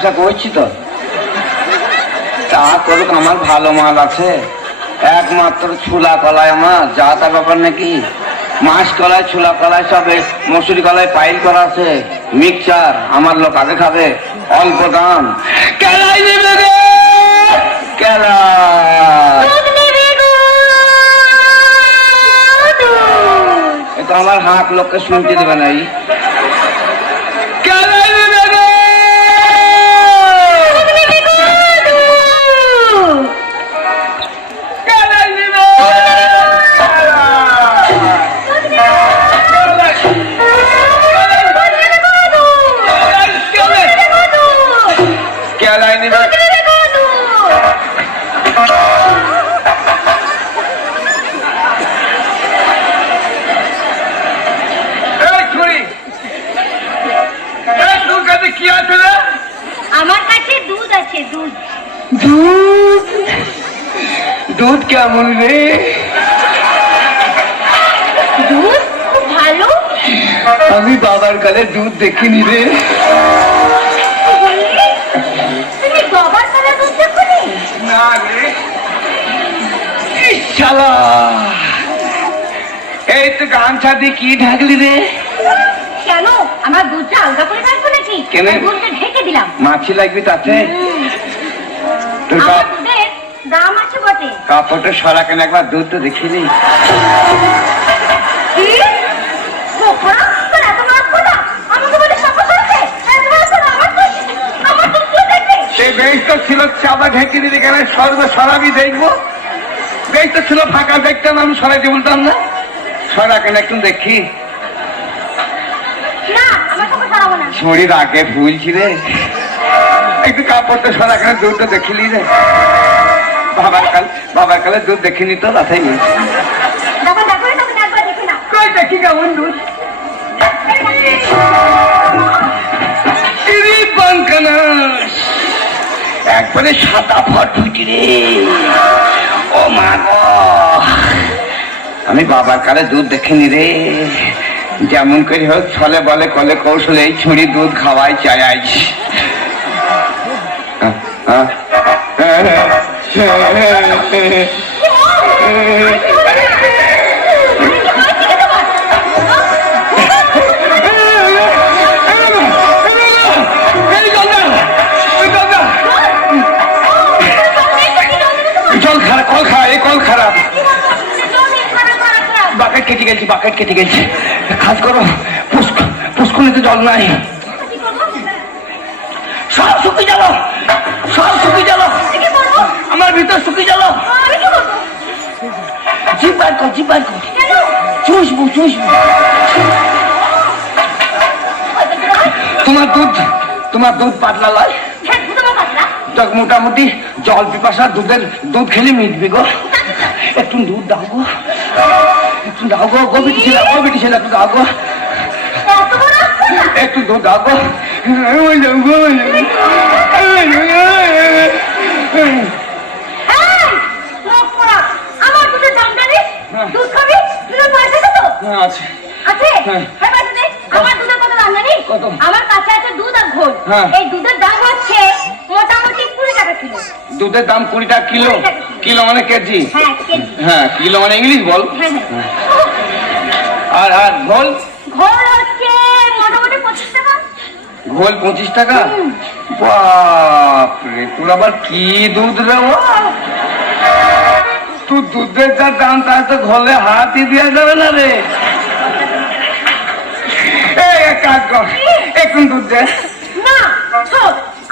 ব্যবসা করছি তো। তা করুক, আমার ভালো মাল আছে। একমাত্র ছোলা কলায় আমার যা তা ব্যাপার নাকি। মাছ কলায়, ছোলা কলায়, সবে মসুরি কলায় পাইল করা আছে। মিক্সচার আমার লোক আগে খাবে, অল্প দাম। কেলাই নেবে রে, কেলাই। এটা আমার হাঁক লোককে শুনতে দেবে নাই। আমার কাছে দুধ আছে। দুধ দুধ দুধ কেমন রে? দুধ খুব ভালো। আমি বাবার কালে দুধ দেখিনি রে। তুমি বাবার কালে দুধ দেখোনি? না রে। শালা, এই তো গামছা দিয়ে কি ঢাকলি রে? কেন, আমার দুধটা আলগা করে রাখবো নাকি? কেন? দুধটা ঢেকে দিলাম। মাছি লাগবি তাতে। আমার দুধের দাম আছে বটে। কাপড়টা সরা কেন, একবার দুধ তো দেখিনি। সেই বেশ তো ছিল চাপা ঢেকে দিলি কেন? সর্ব সরাবি দেখবো। বেশ তো ছিল ফাঁকা, দেখতাম আমি সরাইতে বলতাম না। সরা কেন একটু দেখি। শরীর আগে ফুলছি রে, একটু কাপড়টা সরা কেন, দুধটা দেখিলি রে। বাবার কালে দুধ দেখিনি তো, তাতেই দেখি কেমন দুধ। একবারে সাদা ফটফুটি রে। ও মা গো, আমি বাবার কালে দুধ দেখিনি রে। যেমন করে হোক ছলে বলে কলে কৌশলে এই ছুরি দুধ খাওয়াই চাই আজ। কল খারাপ, এই কল খারাপ। বাকেট কেটে গেছি, বাকেট কেটে গেছি। কাজ করো, পুষ্কুনিতে জল নাই। সব শুকিয়ে গেল, সব শুকিয়ে গেল। আমার ভিতর শুকিয়ে গেল। জিভ বার কর, জিভ বার কর। চুষবো, চুষবো। তোমার দুধ পাতলা লয়, মোটামুটি জল পিপাসা দুধ খেলে মিটবি গো। একটু দুধ দাও গো, একটু দাও গো। গোবিটি ছেলে একটু দাও গো, একটু দুধ দাও গো। আমার দুধের দাম জানিস? দুধ খাবি? দুধের পয়সা কত আছে? আছে? আমার দুধের কত দাম জানিস? আমার কাছে আছে দুধ আর ঘোল। এই দুধের দাম হচ্ছে মোটামুটি 20 টাকা কিলো। দুধের দাম 20 টাকা কিলো? কিলো মানে কেজি? হ্যাঁ, কিলো মানে ইংলিশ বল। আর ঘোল? ঘোল হচ্ছে মোটামুটি 25 টাকা। ঘোল 25 টাকা? বাপরে, তোর আবার কি দুধ রে? তুই দুধের যা দাম, তাই তো ঘোলে হাতই দেওয়া যাবে না রে। কাজ কর, একটু দুধ দে। না,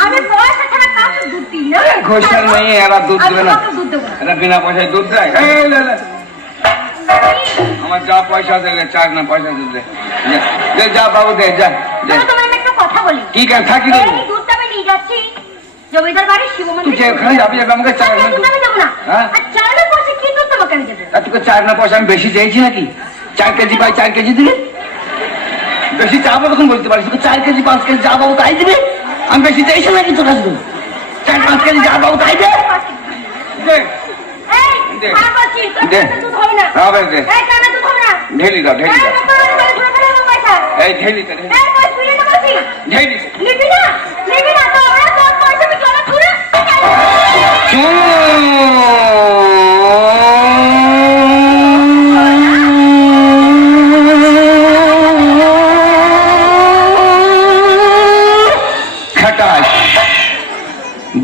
আমি পয়সা ছাড়া কাউকে দুধ দিই না। ঘোষাল নেই, এরা দুধ দেবে না। এরা বিনা পয়সায় দুধ দেয়। আমার যা পয়সা দেবে, চার না পয়সা দুধ দে। যা বাবু, দে যা। তোমার একটা কথা বলি। ঠিক আছে, থাকি দেবো। দুধটা আমি নিয়ে যাচ্ছি জমিদার বাড়ি শিব মন্দির। তুই যেখানে যাবি আমাকে চার না দুধ আমি দেবো না। আর চার পয়সা কি দুধ তোমাকে আমি দেবো? তোকে 4 না পয়সা আমি বেশি চেয়েছি নাকি? 4 কেজি পাই, 4 কেজি দিবে। বেশি চাবো তখন বলতে পারিস, 4 কেজি 5 কেজি যা পাবো তাই দিবে। আমি বেশি চাইছি নাকি তোর কাছে? 4-5 কেজি যা পাবো তাই দে। ঢেলি দাও, ঢেলি দাও। এই ঢেলি দাও, ঢেলি।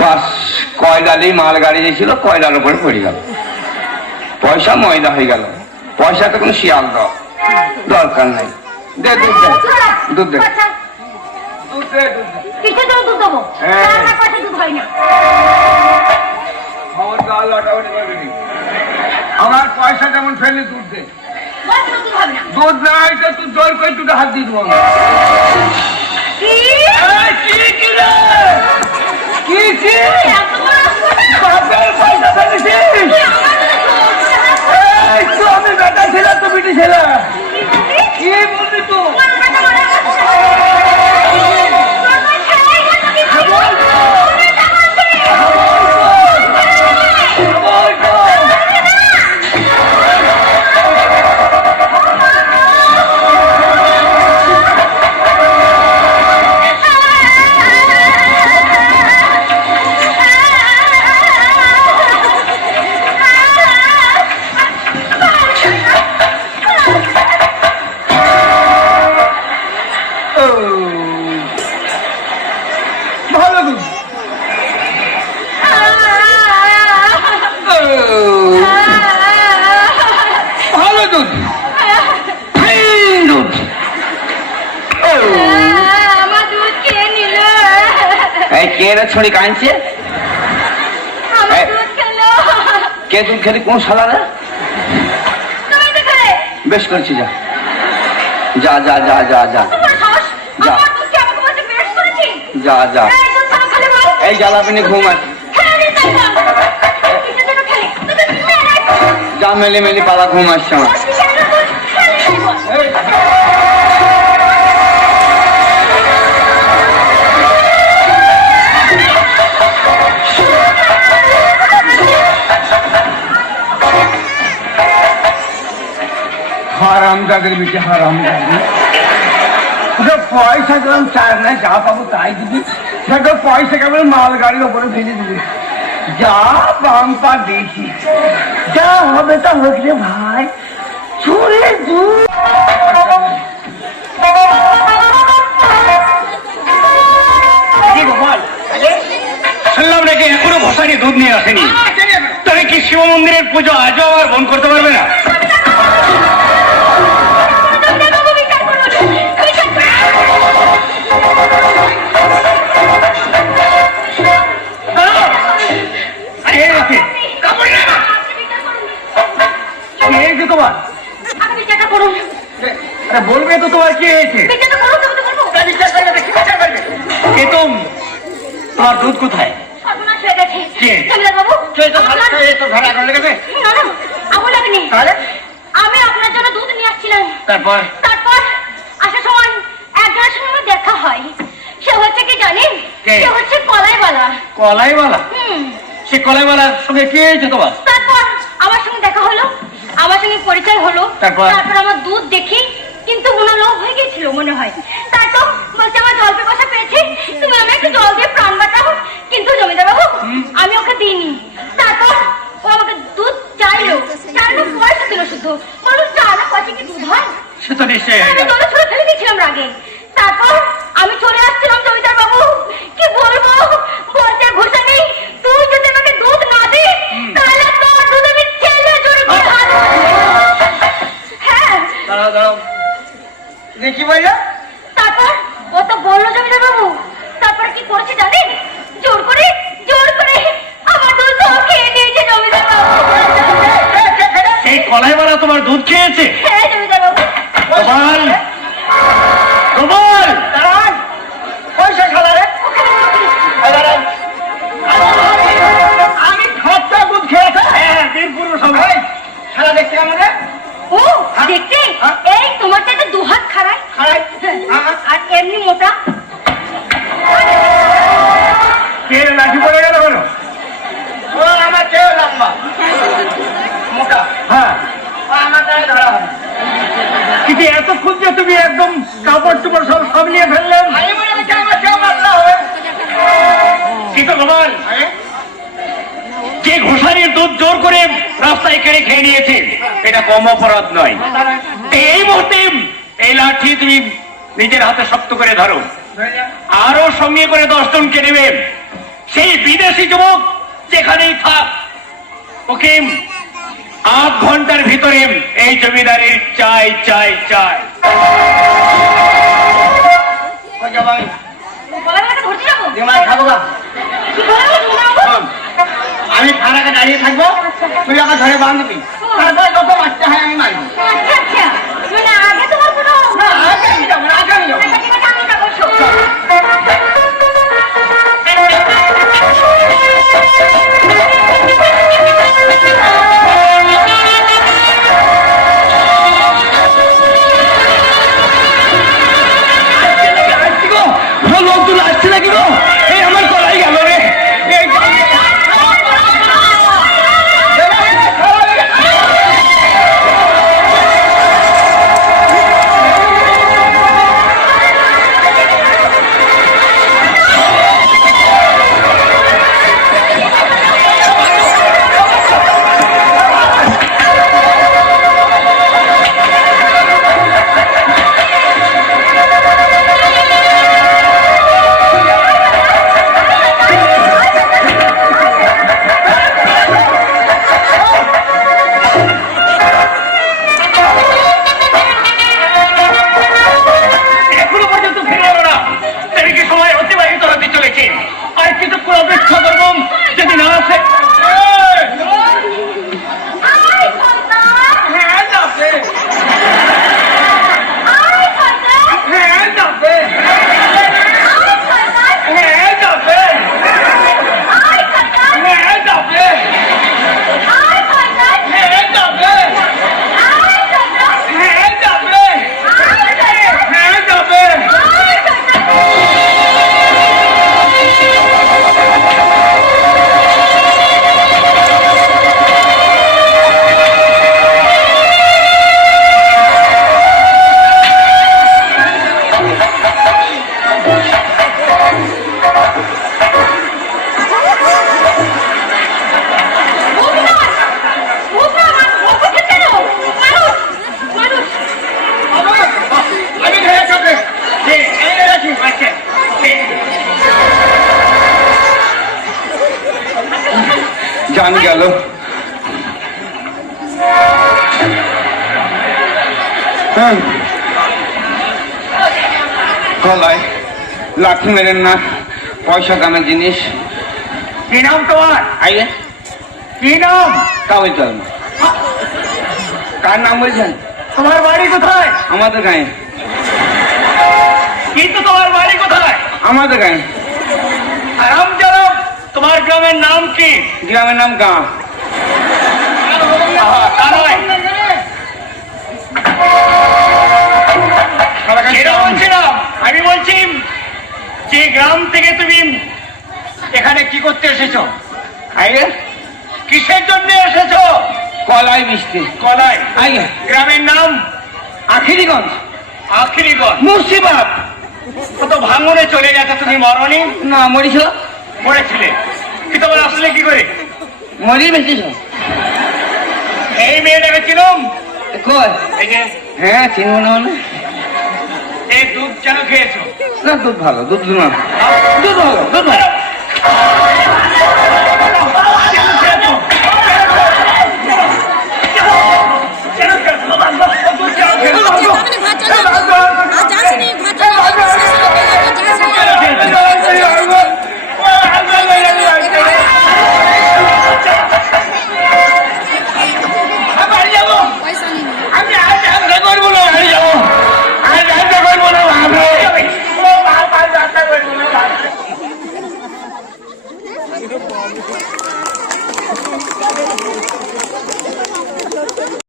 বাস কয়লারই মাল গাড়ি ছিল, কয়লার উপরে পড়ে গেল, পয়সা ময়দা হয়ে গেল। পয়সা তো কোনো শিয়াল দরকার নাই। দে দুধ দে, দুধ দে, দুধ দে, কিসের জন্য দুধ দেবো? আমার কাছে দুধ হয় না। আমার পয়সা যেমন ফেলে দুধ দে। দুধ হবে না। দুধ না হয়তো তুই জোর করে দুটো হাত দিয়ে দেবো। আমি বেটা ছিলাম তো বিটি ছিলাম। কি বলবি তো? ছড়ি কাঁদছে কে? দুধ খেলি কোন শালা রে? বেশ করছি, যা যা যা যা যা যা যা যা যা। এই জ্বালাপিনি ঘুম আছে, যা মেলি মেলি পালা ঘুম আসছে আমার। হারামজাদের বিটে হারামজাদি, পয়সা দিলাম চার নাই, যা পাবো তাই দিবি। সেটা পয়সা কেবল মাল গাড়ির ওপরে ফেলে দিবি। যা বাম্পা দেখি, যা হবে তা হোক রে ভাই। চলে শুনলাম নাকি এখনো ভসানি দুধ নিয়ে আসেনি। তবে কি শিব মন্দিরের পুজো আজও আবার বন্ধ করতে পারবে না? বলবে তো তোমার কি হয়েছে? তোমার দুধ কোথায়? আমি আপনার জন্য দুধ নিয়ে আসছিলাম। তারপর তারপর আসার সময় একজনের সঙ্গে আমার দেখা হয়। সে হচ্ছে কি জানেন? সে হচ্ছে কলাইওয়ালা। কলাইওয়ালা? সে কলাইওয়ালার সঙ্গে কি হয়েছে তোমার? তারপর আমার সঙ্গে দেখা হলো, আমার সঙ্গে পরিচয় হলো। তারপর আমার দুধ দেখি কিন্তু ওনার লোভ হয়ে গেছিল মনে হয়। তারপর বলছে আমার জল পিপাসা পেয়েছে, তুমি আমি একটু জল দিয়ে প্রাণ বাঁচাও। কিন্তু জমিদার বাবু আমি ওকে দিইনি। তারপর ও আমাকে দুধ চাইলো, পয়সা দিল শুধু। বলুন চারা পয়সা কি দুধ হয়? সে তো নিশ্চয়ই আমি জলে ছুড়ে ফেলে দিয়েছিলাম রাগে। তারপর আমি চলে আসছিলাম জমিদার বাবু, কি বলবো, বলতে ঘুষে নেই, তুই যদি আমাকে দুধ না দিস তাহলে তোর দুধ আমি ছেলে জড়ি দিয়ে হারবো। হ্যাঁ দেখি বললো। তারপর ও তো বললো জমিদার বাবু। তারপরে কি করেছে জানেন? জোর করে আমার দুধ খেয়ে নিয়েছে জমিদার বাবু। সেই কলাইওয়ালা তোমার দুধ খেয়েছে? হ্যাঁ জমিদার বাবু। গোপাল, গোপাল, পয়সা খালারে আমি খাচ্ছা দুধ খেয়েছে। হ্যাঁ বীরপুর সবাই সারা দেখতে আমাদের। ও দেখতে এই তোমার চাইতে দু হাত খাড়াই আর এমনি মোটা। কে লাঠি পড়ে গেল বলো? ও আমার কেউ লম্বা মোটা। হ্যাঁ আমার গায়ে ধরা হবে। কিন্তু এতক্ষণ যে তুমি একদম কাপড় চোপড় সব নিয়ে ফেললেন। আমি মনে করছি আমার কেউ মাতলা হবে। কিন্তু গোপাল রাস্তায় কেড়ে খেয়ে নিয়েছে, এটা কম অপরাধ নয়। এই মুহূর্তে এই লাঠি তুমি নিজের হাতে শক্ত করে ধরো, আরো সঙ্গে করে 10 জনকে নেবে। সেই বিদেশি যুবক যেখানেই থাক, ওকে 8 ঘন্টার ভিতরে এই জমিদারের চাই চাই চাই। আমি থানাকে দাঁড়িয়ে থাকবো, তুই আমার ধরে বাঁধবি, তারপরে কত বাচ্চা হয় আমি মারবো। আগে তোমার কোনো আগে আমি যাবো, আগে আমি যাবো। লোকগুলো আসছে নাকি গো? এই আমার গলায় গেল রে। জান গেল। গলায় লাঠি মেরেন না, পয়সা দামের জিনিস। কি নাম তোমার? আইয়ে কি নাম? তা বলতে হবে না। কার নাম বলছেন? তোমার বাড়ি কোথায়? আমাদের গায়ে। কিন্তু তোমার বাড়ি কোথায়? আমাদের গায়ে। আরাম জানাব, তোমার গ্রামের নাম কি? গ্রামের নাম গাঁ। তা নয়, সেটা বলছিলাম। আমি বলছি যে গ্রাম থেকে তুমি এখানে কি করতে এসেছো? আইয়ে কিসের জন্য এসেছো? কলাই বৃষ্টি। কলাই। আইয়ে গ্রামের নাম? আখিরিগঞ্জ। আখিরিগঞ্জ। মুর্শিদাবাদ। কত ভাঙনে চলে গেছে, তুমি মরনি? না মরিছিল। মরেছিলে, কিন্তু বলে আসলে কি করে? মরি বেশি। এই মেয়েটাকে চিনুম। কই? এই যে। হ্যাঁ চিনব না মানে? এই দুধ কেন খেয়েছো? না দুধ ভালো, দুধ না, দুধ ভালো, দুধ ভালো।